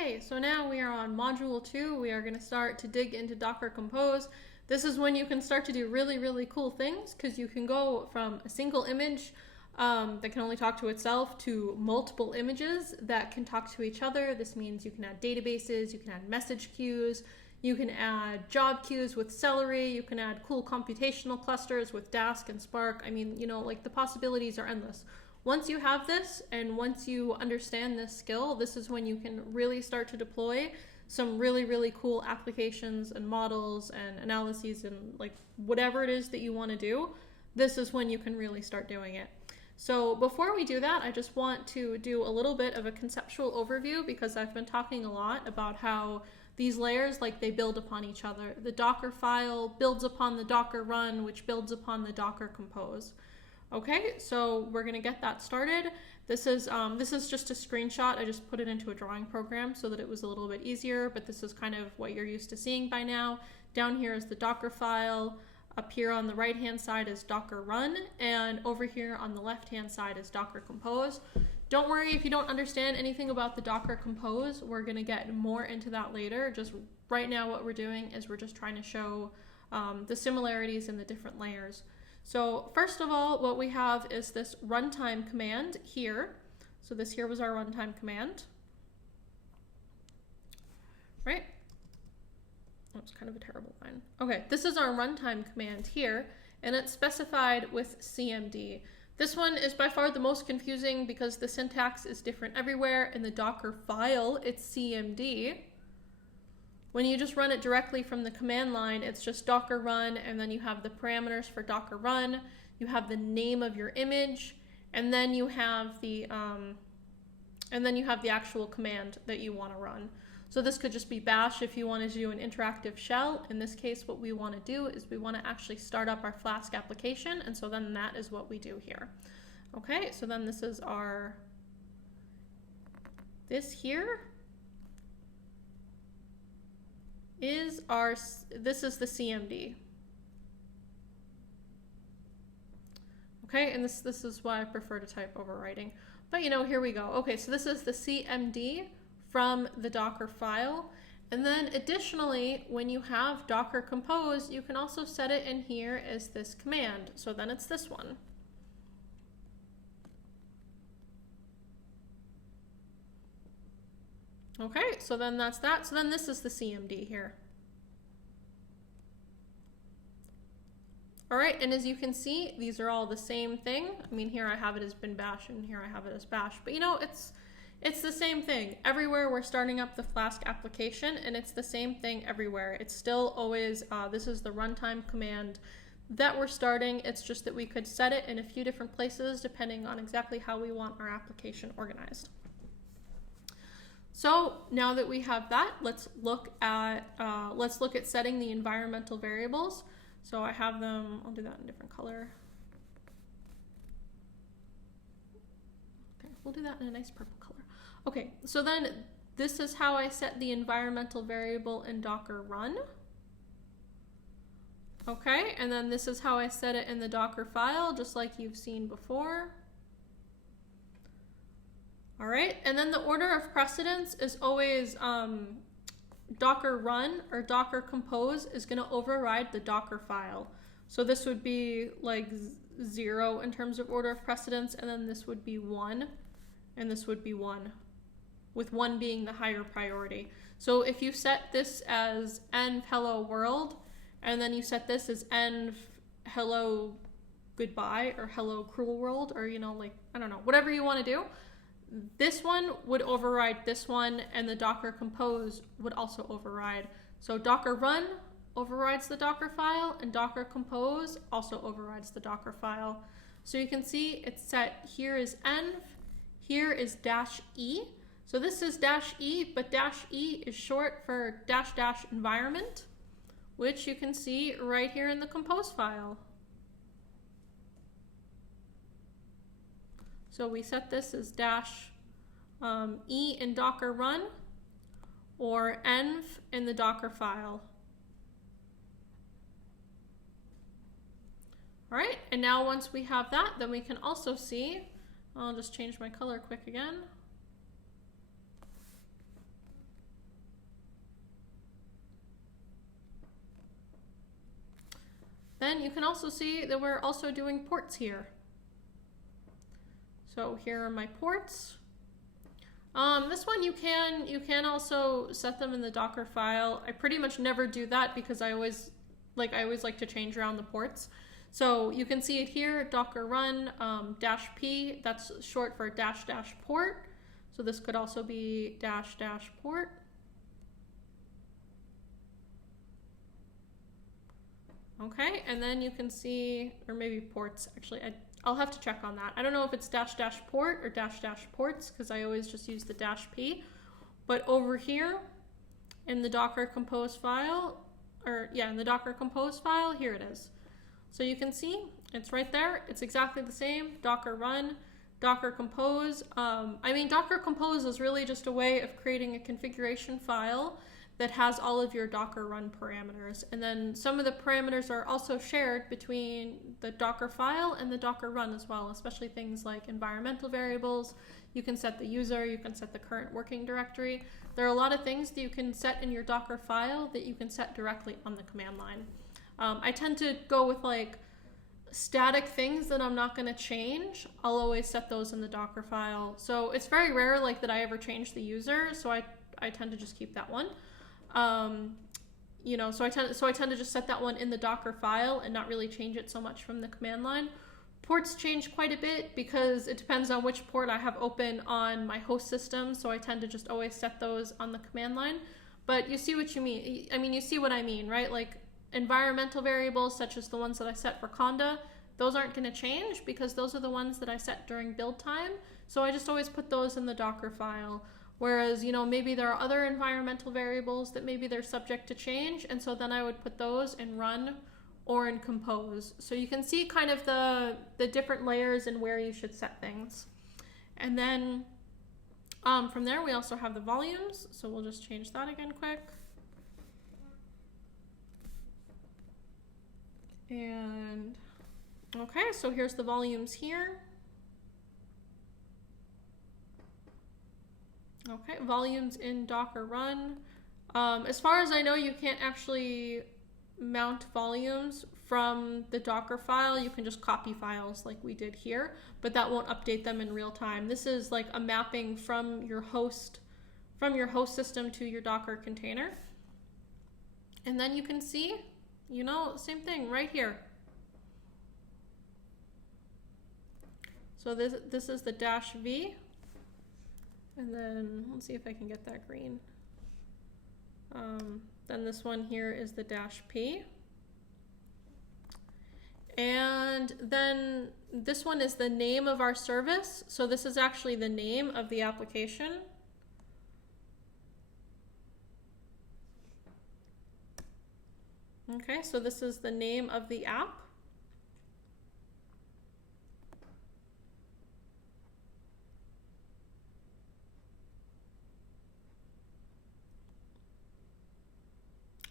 Okay, so now we are on module 2. We are going to start to dig into Docker Compose. This is when you can start to do really, really cool things, because you can go from a single image that can only talk to itself to multiple images that can talk to each other. This means you can add databases, you can add message queues, you can add job queues with Celery, you can add cool computational clusters with Dask and Spark. I mean, like the possibilities are endless. Once you have this and once you understand this skill, this is when you can really start to deploy some really, really cool applications and models and analyses and like whatever it is that you want to do. This is when you can really start doing it. So before we do that, I just want to do a little bit of a conceptual overview, because I've been talking a lot about how these layers, like, they build upon each other. The Dockerfile builds upon the Docker run, which builds upon the Docker Compose. Okay, so we're gonna get that started. This is just a screenshot. I just put it into a drawing program so that it was a little bit easier, but this is kind of what you're used to seeing by now. Down here is the Dockerfile. Up here on the right-hand side is Docker run, and over here on the left-hand side is Docker Compose. Don't worry if you don't understand anything about the Docker Compose. We're gonna get more into that later. Just right now what we're doing is we're just trying to show the similarities in the different layers. So first of all, what we have is this runtime command here. So this here was our runtime command, right? That was kind of a terrible line. Okay, this is our runtime command here, and it's specified with CMD. This one is by far the most confusing because the syntax is different everywhere. In the Dockerfile, it's CMD. When you just run it directly from the command line, it's just Docker run, and then you have the parameters for Docker run, you have the name of your image, and then you have the actual command that you want to run. So this could just be bash if you wanted to do an interactive shell. In this case, what we want to do is we want to actually start up our Flask application, and so then that is what we do here. Okay, so then this is this here is this is the CMD. Okay, and this is why I prefer to type over writing. But here we go. Okay, so this is the CMD from the Dockerfile. And then additionally, when you have Docker Compose, you can also set it in here as this command. So then it's this one. Okay, so then that's that. So then this is the CMD here. All right, and as you can see, these are all the same thing. I mean, here I have it as bin bash, and here I have it as bash. But it's the same thing. Everywhere we're starting up the Flask application, and it's the same thing everywhere. It's still always, this is the runtime command that we're starting. It's just that we could set it in a few different places depending on exactly how we want our application organized. So now that we have that, let's look at setting the environmental variables. So I have them, I'll do that in a different color. Okay, we'll do that in a nice purple color. Okay, so then this is how I set the environmental variable in Docker run. Okay, and then this is how I set it in the Dockerfile, just like you've seen before. All right, and then the order of precedence is always Docker run or Docker Compose is going to override the Dockerfile. So this would be like 0 in terms of order of precedence, and then this would be 1, and this would be 1, with 1 being the higher priority. So if you set this as env hello world, and then you set this as env hello goodbye or hello cruel world, or like, I don't know, whatever you want to do, this one would override this one, and the Docker Compose would also override. So Docker run overrides the Dockerfile, and Docker Compose also overrides the Dockerfile. So you can see it's set here is env, here is -e. So this is -e, but -e is short for -- environment, which you can see right here in the compose file. So we set this as -e in Docker run or env in the Dockerfile. All right, and now once we have that, then we can also see, I'll just change my color quick again. Then you can also see that we're also doing ports here. So here are my ports. This one you can also set them in the Dockerfile. I pretty much never do that because I always like to change around the ports. So you can see it here, Docker run -p, that's short for -- port. So this could also be -- port. Okay, and then you can see, or maybe ports, actually, I'll have to check on that. I don't know if it's -- port or -- ports, because I always just use the -p. But over here in the Docker compose file, in the Docker compose file, here it is. So you can see it's right there. It's exactly the same. Docker run, Docker compose. Docker compose is really just a way of creating a configuration file that has all of your Docker run parameters. And then some of the parameters are also shared between the Dockerfile and the Docker run as well, especially things like environmental variables. You can set the user, you can set the current working directory. There are a lot of things that you can set in your Dockerfile that you can set directly on the command line. I tend to go with like static things that I'm not going to change. I'll always set those in the Dockerfile. So it's very rare like that I ever change the user, so I tend to just keep that one. So I tend to just set that one in the Dockerfile and not really change it so much from the command line. Ports change quite a bit because it depends on which port I have open on my host system, so I tend to just always set those on the command line. But you see what you mean. You see what I mean, right? Like environmental variables such as the ones that I set for Conda, those aren't going to change because those are the ones that I set during build time. So I just always put those in the Dockerfile. Whereas, maybe there are other environmental variables that maybe they're subject to change, and so then I would put those in run or in compose. So you can see kind of the different layers and where you should set things. And then from there we also have the volumes, so we'll just change that again quick. And okay, so here's the volumes here. Okay, volumes in Docker run. As far as I know, you can't actually mount volumes from the Dockerfile. You can just copy files like we did here, but that won't update them in real time. This is like a mapping from your host system to your Docker container. And then you can see, same thing right here. So this is the -v. And then let's see if I can get that green. Then this one here is the -p. And then this one is the name of our service. So this is actually the name of the application. Okay, so this is the name of the app.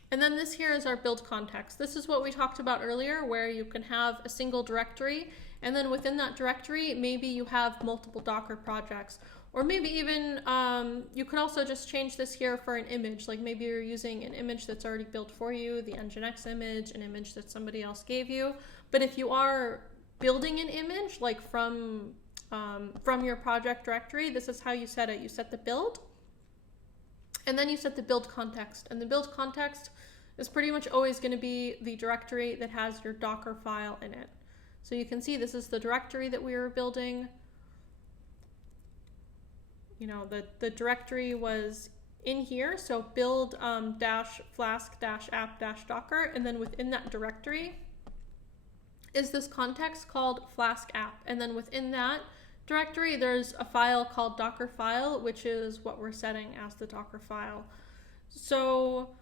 And then this here is our build context. This is what we talked about earlier, where you can have a single directory, and then within that directory, maybe you have multiple Docker projects. Or maybe even, you could also just change this here for an image. Like maybe you're using an image that's already built for you, the Nginx image, an image that somebody else gave you. But if you are building an image, like from your project directory, this is how you set it. You set the build, and then you set the build context. And the build context is pretty much always going to be the directory that has your Docker file in it. So you can see this is the directory that we were building. The directory was in here, so build -flask-app-docker, and then within that directory is this context called flask app, and then within that directory there's a file called Dockerfile, which is what we're setting as the Dockerfile. So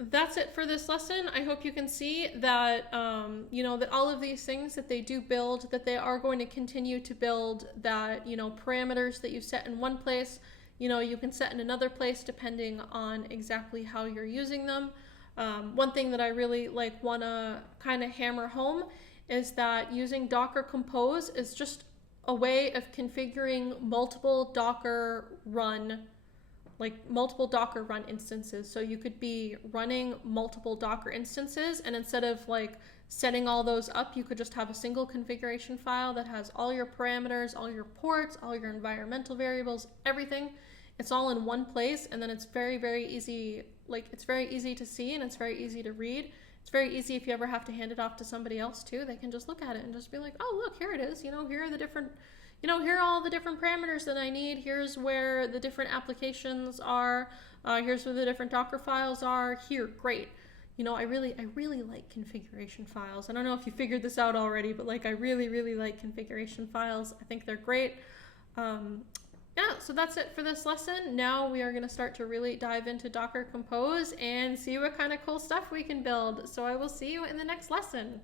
that's it for this lesson. I hope you can see that that all of these things that they do build, that they are going to continue to build, that parameters that you set in one place, you can set in another place depending on exactly how you're using them. One thing that I really want to kind of hammer home is that using Docker Compose is just a way of configuring multiple Docker run instances. So you could be running multiple Docker instances, and instead of setting all those up, you could just have a single configuration file that has all your parameters, all your ports, all your environmental variables, everything. It's all in one place, and then it's very, very easy. Like, it's very easy to see, and it's very easy to read. It's very easy if you ever have to hand it off to somebody else too. They can just look at it and just be like, oh, look, here it is. Here are the different, here are all the different parameters that I need. Here's where the different applications are. Here's where the different Docker files are. Here, great. I really like configuration files. I don't know if you figured this out already, but I really, really like configuration files. I think they're great. Yeah, so that's it for this lesson. Now we are going to start to really dive into Docker Compose and see what kind of cool stuff we can build. So I will see you in the next lesson.